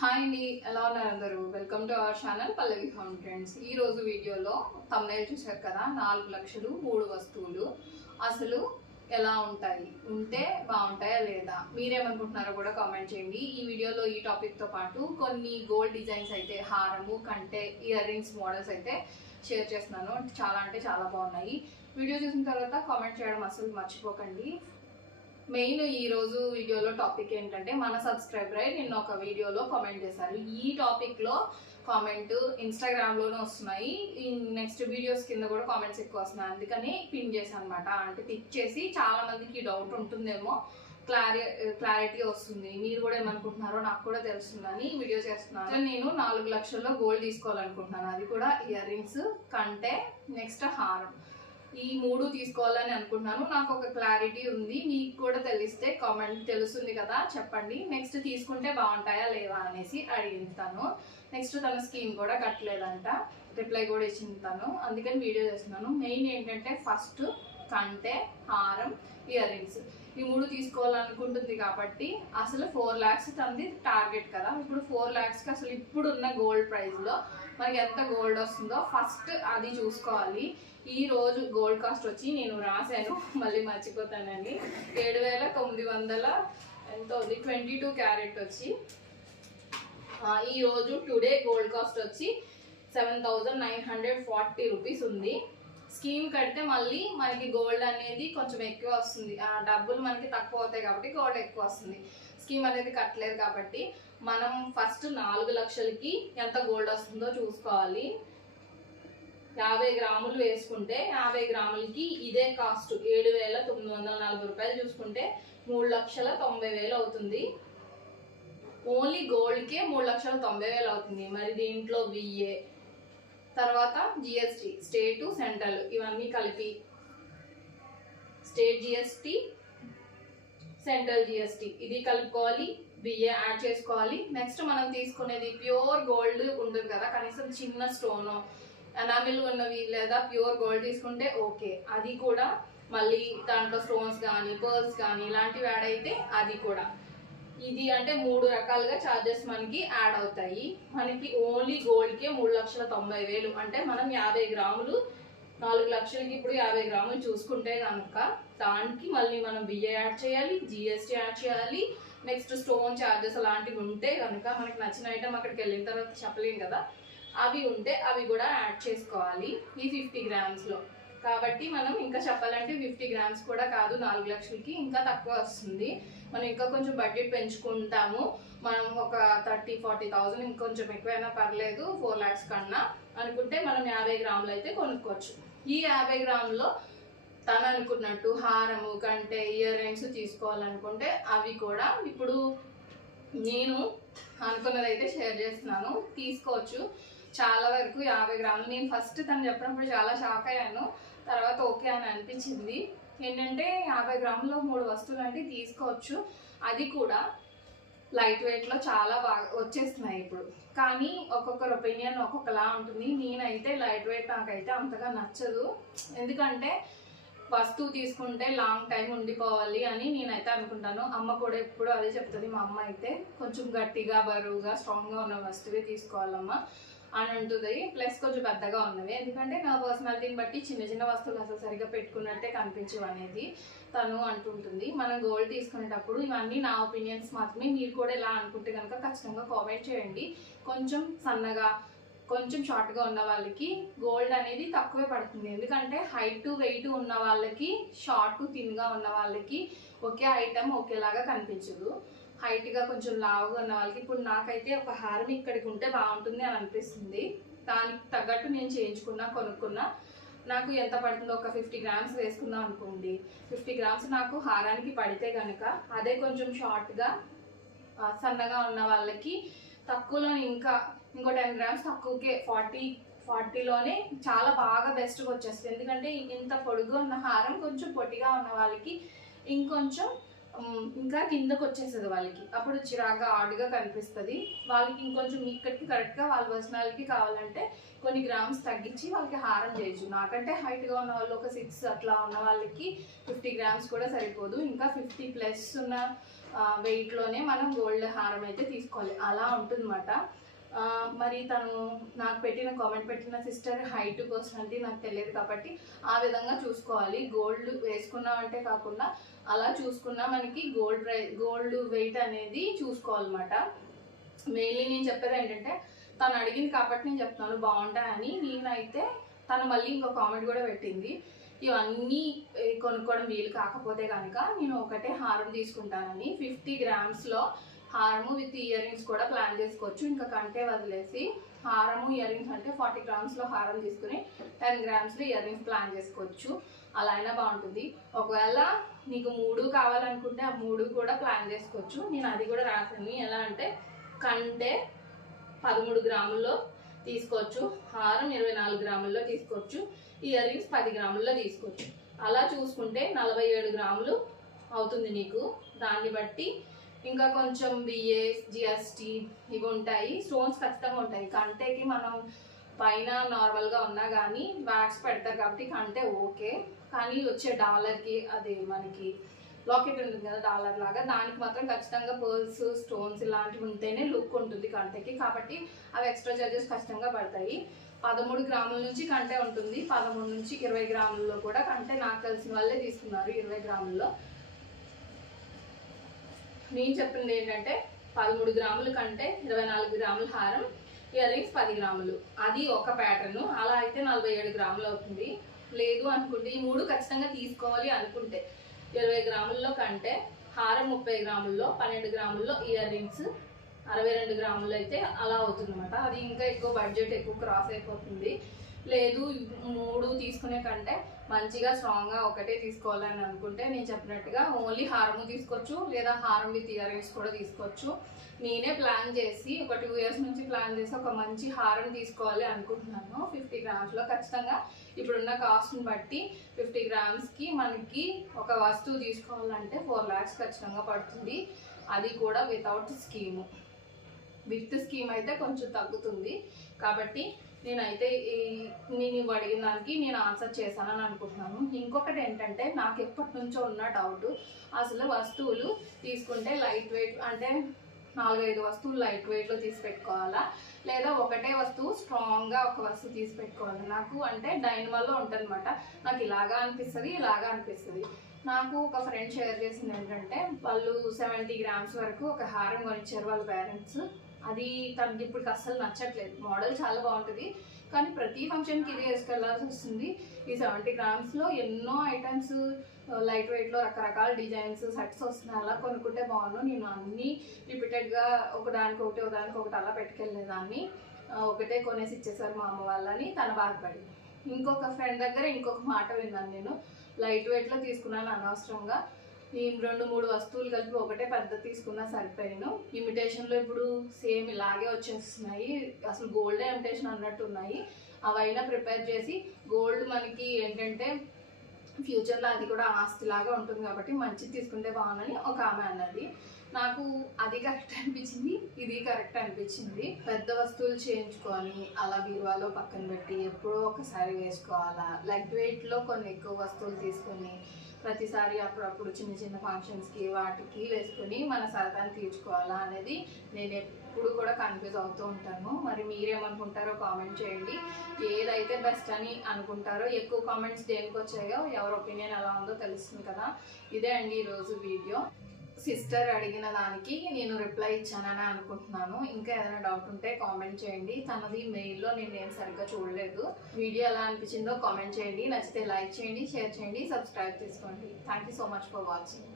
Hi అండి ఎలా ఉన్నారు అందరూ? Welcome to our channel Pallavi home trends ఈ రోజు వీడియోలో తమ్నేల్ చూశారు కదా? నాలుగు లక్షలు మూడు వస్తువులు. అసలు ఎలా ఉంటాయి? ఉంటే బాగుంటాయా లేదా? మీరేమనుకుంటున్నారో కూడా కామెంట్ చేయండి. ఈ వీడియోలో ఈ టాపిక్తో పాటు కొన్ని గోల్డ్ డిజైన్స్ అయితే హారము కంటే ఇయర్ రింగ్స్ మోడల్స్ అయితే షేర్ చేస్తున్నాను. చాలా అంటే చాలా బాగున్నాయి. వీడియో చూసిన తర్వాత కామెంట్ చేయడం అసలు మర్చిపోకండి. మెయిన్ ఈ రోజు వీడియోలో టాపిక్ ఏంటంటే మన సబ్స్క్రైబర్ అయి నిన్న ఒక వీడియోలో కామెంట్ చేశారు. ఈ టాపిక్లో కామెంట్ ఇన్స్టాగ్రామ్లోనే వస్తున్నాయి. నెక్స్ట్ వీడియోస్ కింద కూడా కామెంట్స్ ఎక్కువ వస్తున్నాయి. అందుకని పిన్ చేశాను అనమాట అంటే పిక్ చేసి చాలా మందికి డౌట్ ఉంటుందేమో క్లారి క్లారిటీ వస్తుంది. మీరు కూడా ఏమనుకుంటున్నారో నాకు కూడా తెలుస్తుందని వీడియో చేస్తున్నాను. నేను నాలుగు లక్షల్లో గోల్డ్ తీసుకోవాలనుకుంటున్నాను. అది కూడా ఇయర్ రింగ్స్ కంటే నెక్స్ట్ హారం. ఈ మూడు తీసుకోవాలని అనుకుంటున్నాను. నాకు ఒక క్లారిటీ ఉంది. మీకు కూడా తెలిస్తే కామెంట్ తెలుస్తుంది కదా చెప్పండి. నెక్స్ట్ తీసుకుంటే బాగుంటాయా లేవా అనేసి అడిగిస్తాను. నెక్స్ట్ తన స్కీమ్ కూడా కట్టలేదంట. రిప్లై కూడా ఇచ్చింది తను. అందుకని వీడియో చేస్తున్నాను. మెయిన్ ఏంటంటే ఫస్ట్ కంటే హారం ఇయర్ రింగ్స్. ఈ మూడు తీసుకోవాలనుకుంటుంది కాబట్టి అసలు ఫోర్ ల్యాక్స్ తనది టార్గెట్ కదా. ఇప్పుడు ఫోర్ ల్యాక్స్కి అసలు ఇప్పుడున్న గోల్డ్ ప్రైస్లో మనకి ఎంత గోల్డ్ వస్తుందో ఫస్ట్ అది చూసుకోవాలి. ఈ రోజు గోల్డ్ కాస్ట్ వచ్చి నేను రాశాను మళ్ళీ మర్చిపోతానండి. ఏడు వేల తొమ్మిది వందల ఎంత ఉంది? ట్వంటీ టూ క్యారెట్ వచ్చి ఈ రోజు టుడే గోల్డ్ కాస్ట్ వచ్చి seven thousand nine hundred forty rupees ఉంది. స్కీమ్ కడితే మళ్ళీ మనకి గోల్డ్ అనేది కొంచెం ఎక్కువ వస్తుంది. ఆ డబ్బులు మనకి తక్కువ అవుతాయి కాబట్టి గోల్డ్ ఎక్కువ వస్తుంది. స్కీమ్ అనేది కట్టలేదు కాబట్టి మనం ఫస్ట్ నాలుగు లక్షలకి ఎంత గోల్డ్ వస్తుందో చూసుకోవాలి. యాభై గ్రాములు వేసుకుంటే యాభై గ్రాములకి ఇదే కాస్ట్. ఏడు వేల తొమ్మిది వందల నలభై రూపాయలు చూసుకుంటే మూడు లక్షల తొంభై వేలు అవుతుంది. ఓన్లీ గోల్డ్కే మూడు లక్షల తొంభై వేలు అవుతుంది. మరి దీంట్లో విఏ తర్వాత జిఎస్టి స్టేట్ సెంట్రల్ ఇవన్నీ కలిపి స్టేట్ జిఎస్టి సెంట్రల్ జిఎస్టి. ఇది కలుపుకోవాలి బిఏ యాడ్ చేసుకోవాలి. నెక్స్ట్ మనం తీసుకునేది ప్యూర్ గోల్డ్ ఉంటుంది కదా. కనీసం చిన్న స్టోన్ ఎనామిల్ ఉన్నవి లేదా ప్యూర్ గోల్డ్ తీసుకుంటే ఓకే అది కూడా మళ్ళీ దాంట్లో స్టోన్స్ కానీ పర్ల్స్ కానీ ఇలాంటివి యాడ్ అయితే అది కూడా. ఇది అంటే మూడు రకాలుగా చార్జెస్ మనకి యాడ్ అవుతాయి. మనకి ఓన్లీ గోల్డ్కే మూడు లక్షల తొంభై వేలు. అంటే మనం యాభై గ్రాములు నాలుగు లక్షలకి ఇప్పుడు యాభై గ్రాములు చూసుకుంటే కనుక దానికి మళ్ళీ మనం బిఏ యాడ్ చేయాలి జిఎస్టీ యాడ్ చేయాలి. నెక్స్ట్ స్టోన్ చార్జెస్ అలాంటివి ఉంటే కనుక మనకి నచ్చిన ఐటమ్ అక్కడికి వెళ్ళిన తర్వాత చెప్పలేం కదా. అవి ఉంటే అవి కూడా యాడ్ చేసుకోవాలి ఈ ఫిఫ్టీ గ్రామ్స్లో కాబట్టి మనం ఇంకా చెప్పాలంటే ఫిఫ్టీ గ్రామ్స్ కూడా కాదు నాలుగు లక్షలకి ఇంకా తక్కువ వస్తుంది. మనం ఇంకా కొంచెం బడ్జెట్ పెంచుకుంటాము. మనం ఒక థర్టీ ఫార్టీ థౌజండ్ ఇంకొంచెం ఎక్కువైనా పర్లేదు ఫోర్ ల్యాక్స్ కన్నా అనుకుంటే మనం యాభై గ్రాములు అయితే కొనుక్కోవచ్చు. ఈ యాభై గ్రాములో తను అనుకున్నట్టు హారము కంటే ఇయర్ రింగ్స్ తీసుకోవాలనుకుంటే అవి కూడా ఇప్పుడు నేను అనుకున్నదైతే షేర్ చేస్తున్నాను. తీసుకోవచ్చు. చాలా వరకు యాభై గ్రాములు. నేను ఫస్ట్ తను చెప్పినప్పుడు చాలా షాక్ అయ్యాను. తర్వాత ఓకే అని అనిపించింది. ఏంటంటే యాభై గ్రాములు మూడు వస్తువులు అంటే తీసుకోవచ్చు. అది కూడా లైట్ వెయిట్లో చాలా బాగా వచ్చేస్తున్నాయి ఇప్పుడు. కానీ ఒక్కొక్కరు ఒపీనియన్ ఒక్కొక్కలా ఉంటుంది. నేనైతే లైట్ వెయిట్ నాకైతే అంతగా నచ్చదు. ఎందుకంటే వస్తువు తీసుకుంటే లాంగ్ టైం ఉండిపోవాలి అని నేనైతే అనుకుంటాను. అమ్మ కూడా ఎప్పుడు అదే చెప్తుంది మా అమ్మ అయితే. కొంచెం గట్టిగా బరువుగా స్ట్రాంగ్గా ఉన్న వస్తువే తీసుకోవాలమ్మా. అని ఉంటుంది. ప్లస్ కొంచెం పెద్దగా ఉన్నవి. ఎందుకంటే నా పర్సనాలిటీని బట్టి చిన్న చిన్న వస్తువులు అసలు సరిగ్గా పెట్టుకున్నట్టే కనిపించవు అనేది తను అంటుంటుంది. మనం గోల్డ్ తీసుకునేటప్పుడు ఇవన్నీ నా ఒపీనియన్స్ మాత్రమే. మీరు కూడా ఇలా అనుకుంటే కనుక ఖచ్చితంగా కామెంట్ చేయండి. కొంచెం సన్నగా కొంచెం షార్ట్గా ఉన్న వాళ్ళకి గోల్డ్ అనేది తక్కువే పడుతుంది. ఎందుకంటే హైట్ వెయిట్ ఉన్న వాళ్ళకి షార్ట్ థిన్గా ఉన్న వాళ్ళకి ఒకే ఐటమ్ ఒకేలాగా కనిపించదు. హైట్గా కొంచెం లావుగా ఉన్న వాళ్ళకి ఇప్పుడు నాకైతే ఒక హారం ఇక్కడికి ఉంటే బాగుంటుంది అని అనిపిస్తుంది. దానికి తగ్గట్టు నేను చేయించుకున్నా కొనుక్కున్నా. నాకు ఎంత పడుతుందో ఒక ఫిఫ్టీ గ్రామ్స్ వేసుకుందాం అనుకోండి. ఫిఫ్టీ గ్రామ్స్ నాకు హారానికి పడితే కనుక అదే కొంచెం షార్ట్గా సన్నగా ఉన్న వాళ్ళకి తక్కువలో ఇంకా ఇంకో టెన్ గ్రామ్స్ తక్కువకే ఫార్టీ ఫార్టీలోనే చాలా బాగా బెస్ట్గా వచ్చేస్తుంది. ఎందుకంటే ఇంత పొడుగు ఉన్న హారం కొంచెం పొట్టిగా ఉన్న వాళ్ళకి ఇంకొంచెం ఇంకా కిందకు వచ్చేస్తుంది వాళ్ళకి. అప్పుడు చిరాగా ఆడుగా కనిపిస్తుంది. వాళ్ళకి ఇంకొంచెం ఇక్కడికి కరెక్ట్గా వాళ్ళ పర్సనాలిటీ కావాలంటే కొన్ని గ్రామ్స్ తగ్గించి వాళ్ళకి హారం చేయొచ్చు. నాకంటే హైట్గా ఉన్న వాళ్ళు ఒక సిక్స్ అట్లా ఉన్న వాళ్ళకి ఫిఫ్టీ గ్రామ్స్ కూడా సరిపోదు. ఇంకా ఫిఫ్టీ ప్లస్ ఉన్న వెయిట్లోనే మనం గోల్డ్ హారం అయితే తీసుకోవాలి. అలా ఉంటుందన్నమాట. మరి తను నాకు పెట్టిన కామెంట్ పెట్టిన సిస్టర్ హైట్ పర్సనాలిటీ నాకు తెలియదు కాబట్టి ఆ విధంగా చూసుకోవాలి. గోల్డ్ వేసుకున్నామంటే కాకుండా అలా చూసుకున్నా మనకి గోల్డ్ ప్రై గోల్డ్ వెయిట్ అనేది చూసుకోవాలన్నమాట. మెయిన్లీ నేను చెప్పేది ఏంటంటే తను అడిగింది కాబట్టి నేను చెప్తున్నాను బాగుంటాయని నేనైతే తను మళ్ళీ ఇంకో కామెంట్ కూడా పెట్టింది. ఇవన్నీ కొనుక్కోవడం వీలు కాకపోతే కనుక నేను ఒకటే హారం తీసుకుంటానని. ఫిఫ్టీ గ్రామ్స్లో హారము విత్ ఇయర్ రింగ్స్ కూడా ప్లాన్ చేసుకోవచ్చు. ఇంకా కంటే వదిలేసి హారము ఇయర్ రింగ్స్ అంటే ఫార్టీ గ్రామ్స్లో హారం తీసుకుని టెన్ గ్రామ్స్లో ఇయర్ రింగ్స్ ప్లాన్ చేసుకోవచ్చు. అలా అయినా బాగుంటుంది. ఒకవేళ నీకు మూడు కావాలనుకుంటే ఆ మూడు కూడా ప్లాన్ చేసుకోవచ్చు. నేను అది కూడా రాశాను. ఎలా అంటే కంటే పదమూడు గ్రాముల్లో తీసుకోవచ్చు. హారం ఇరవై నాలుగు గ్రాముల్లో తీసుకోవచ్చు. ఇయర్ రింగ్స్ పది గ్రాముల్లో తీసుకోవచ్చు. అలా చూసుకుంటే నలభై ఏడు గ్రాములు అవుతుంది నీకు. దాన్ని బట్టి ఇంకా కొంచెం బిఏ జిఎస్టీ ఇవి ఉంటాయి. స్టోన్స్ ఖచ్చితంగా ఉంటాయి. కంటేకి మనం పైన నార్మల్గా ఉన్నా కానీ వ్యాక్స్ పెడతారు కాబట్టి కంటే ఓకే కానీ వచ్చే డాలర్కి అది మనకి లాకెట్ ఉంటుంది కదా డాలర్ లాగా దానికి మాత్రం ఖచ్చితంగా పర్ల్స్ స్టోన్స్ ఇలాంటివి ఉంటేనే లుక్ ఉంటుంది కంటకి. కాబట్టి అవి ఎక్స్ట్రా చార్జెస్ ఖచ్చితంగా పడతాయి. పదమూడు గ్రాముల నుంచి కంటే ఉంటుంది. పదమూడు నుంచి ఇరవై గ్రాముల్లో కూడా కంటే నాకు తెలిసిన వాళ్ళే తీసుకున్నారు ఇరవై గ్రాముల్లో. నేను చెప్పింది ఏంటంటే పదమూడు గ్రాముల కంటే ఇరవై నాలుగు గ్రాముల హారం ఇయర్ రింగ్స్ పది గ్రాములు. అది ఒక ప్యాటర్న్ అలా అయితే నలభై ఏడు గ్రాములు అవుతుంది. లేదు అనుకుంటే ఈ మూడు ఖచ్చితంగా తీసుకోవాలి అనుకుంటే. ఇరవై గ్రాముల్లో కంటే హారం ముప్పై గ్రాముల్లో పన్నెండు గ్రాముల్లో ఇయర్ రింగ్స్ అరవై రెండు గ్రాములు అయితే అలా అవుతుందన్నమాట. అది ఇంకా ఎక్కువ బడ్జెట్ ఎక్కువ క్రాస్ అయిపోతుంది. లేదు మూడు తీసుకునే కంటే మంచిగా స్ట్రాంగ్గా ఒకటే తీసుకోవాలని అనుకుంటే నేను చెప్పినట్టుగా ఓన్లీ హారము తీసుకోవచ్చు లేదా హారం విత్ ఇయర్ రింగ్స్ కూడా తీసుకోవచ్చు. నేనే ప్లాన్ చేసి ఒక టూ ఇయర్స్ నుంచి ప్లాన్ చేసి ఒక మంచి హారం తీసుకోవాలి అనుకుంటున్నాను. ఫిఫ్టీ గ్రామ్స్లో ఖచ్చితంగా ఇప్పుడున్న కాస్ట్ని బట్టి ఫిఫ్టీ గ్రామ్స్కి మనకి ఒక వస్తువు తీసుకోవాలంటే ఫోర్ ల్యాక్స్ ఖచ్చితంగా పడుతుంది. అది కూడా వితౌట్ స్కీము విత్ స్కీమ్ అయితే కొంచెం తగ్గుతుంది. కాబట్టి నేనైతే ఈ నేను ఇవి అడిగిన దానికి నేను ఆన్సర్ చేశానని అనుకుంటున్నాను. ఇంకొకటి ఏంటంటే నాకు ఎప్పటి నుంచో ఉన్న డౌట్ అసలు వస్తువులు తీసుకుంటే లైట్ వెయిట్ అంటే నాలుగైదు వస్తువులు లైట్ వెయిట్లో తీసి పెట్టుకోవాలా? లేదా ఒకటే వస్తువు స్ట్రాంగ్గా ఒక వస్తువు తీసి పెట్టుకోవాలి? నాకు అంటే డైనమాలో ఉంటుందన్నమాట. నాకు ఇలాగా అనిపిస్తుంది ఇలాగా అనిపిస్తుంది. నాకు ఒక ఫ్రెండ్ షేర్ చేసింది ఏంటంటే వాళ్ళు సెవెంటీ గ్రామ్స్ వరకు ఒక హారం కొనిచ్చారు వాళ్ళ పేరెంట్స్ అది తనకి ఇప్పుడు అస్సలు నచ్చట్లేదు. మోడల్ చాలా బాగుంటుంది. కానీ ప్రతి ఫంక్షన్కి ఇది వేసుకెళ్ళాల్సి వస్తుంది. ఈ సెవెంటీ గ్రామ్స్లో ఎన్నో ఐటమ్స్ లైట్ వెయిట్లో రకరకాల డిజైన్స్ సెట్స్ వస్తున్నాయి. అలా కొనుక్కుంటే బాగుండు. నేను అన్నీ రిపీటెడ్గా ఒకదానికొకటి ఒకదానికొకటి ఒకటి అలా పెట్టుకెళ్ళేదాన్ని. ఒకటే కొనేసి ఇచ్చేసారు మా అమ్మ వాళ్ళని. తన బాధపడింది ఇంకొక ఫ్రెండ్ దగ్గర ఇంకొక మాట విన్నాను నేను. లైట్ వెయిట్లో తీసుకున్నాను అనవసరంగా. ఈ రెండు మూడు వస్తువులు కలిపి ఒకటే పెద్ద తీసుకున్నా సరిపోయాను. ఇమిటేషన్లో ఇప్పుడు సేమ్ ఇలాగే వచ్చేస్తున్నాయి. అసలు గోల్డ్ ఇమిటేషన్ అన్నట్టు ఉన్నాయి. అవైనా ప్రిపేర్ చేసి గోల్డ్ మనకి ఏంటంటే ఫ్యూచర్లో అది కూడా ఆస్తిలాగా ఉంటుంది కాబట్టి మంచిది తీసుకుంటే బాగుందని ఒక ఆమె అన్నది. నాకు అది కరెక్ట్ అనిపించింది ఇది కరెక్ట్ అనిపించింది. పెద్ద వస్తువులు చేయించుకొని అలా బీరువాలో పక్కన పెట్టి ఎప్పుడో ఒకసారి వేసుకోవాలా? లైట్ వెయిట్లో కొన్ని ఎక్కువ వస్తువులు తీసుకొని ప్రతిసారి అప్పుడప్పుడు చిన్న చిన్న ఫంక్షన్స్కి వాటికి వేసుకొని మన సరదాన్ని తీర్చుకోవాలా అనేది నేను ఎప్పుడు కూడా కన్ఫ్యూజ్ అవుతూ ఉంటాను. మరి మీరేమనుకుంటారో కామెంట్ చేయండి. ఏదైతే బెస్ట్ అని అనుకుంటారో ఎక్కువ కామెంట్స్ దేనికి వచ్చాయో ఎవరి ఒపీనియన్ ఎలా ఉందో తెలుస్తుంది కదా. ఇదే అండి ఈరోజు వీడియో సిస్టర్ అడిగిన దానికి నేను రిప్లై ఇచ్చానని అనుకుంటున్నాను. ఇంకా ఏదైనా డౌట్ ఉంటే కామెంట్ చేయండి. తనది మెయిల్లో నేను ఏం సరిగ్గా చూడలేదు. వీడియో ఎలా అనిపించిందో కామెంట్ చేయండి. నచ్చితే లైక్ చేయండి షేర్ చేయండి సబ్స్క్రైబ్ చేసుకోండి. Thank you so much for watching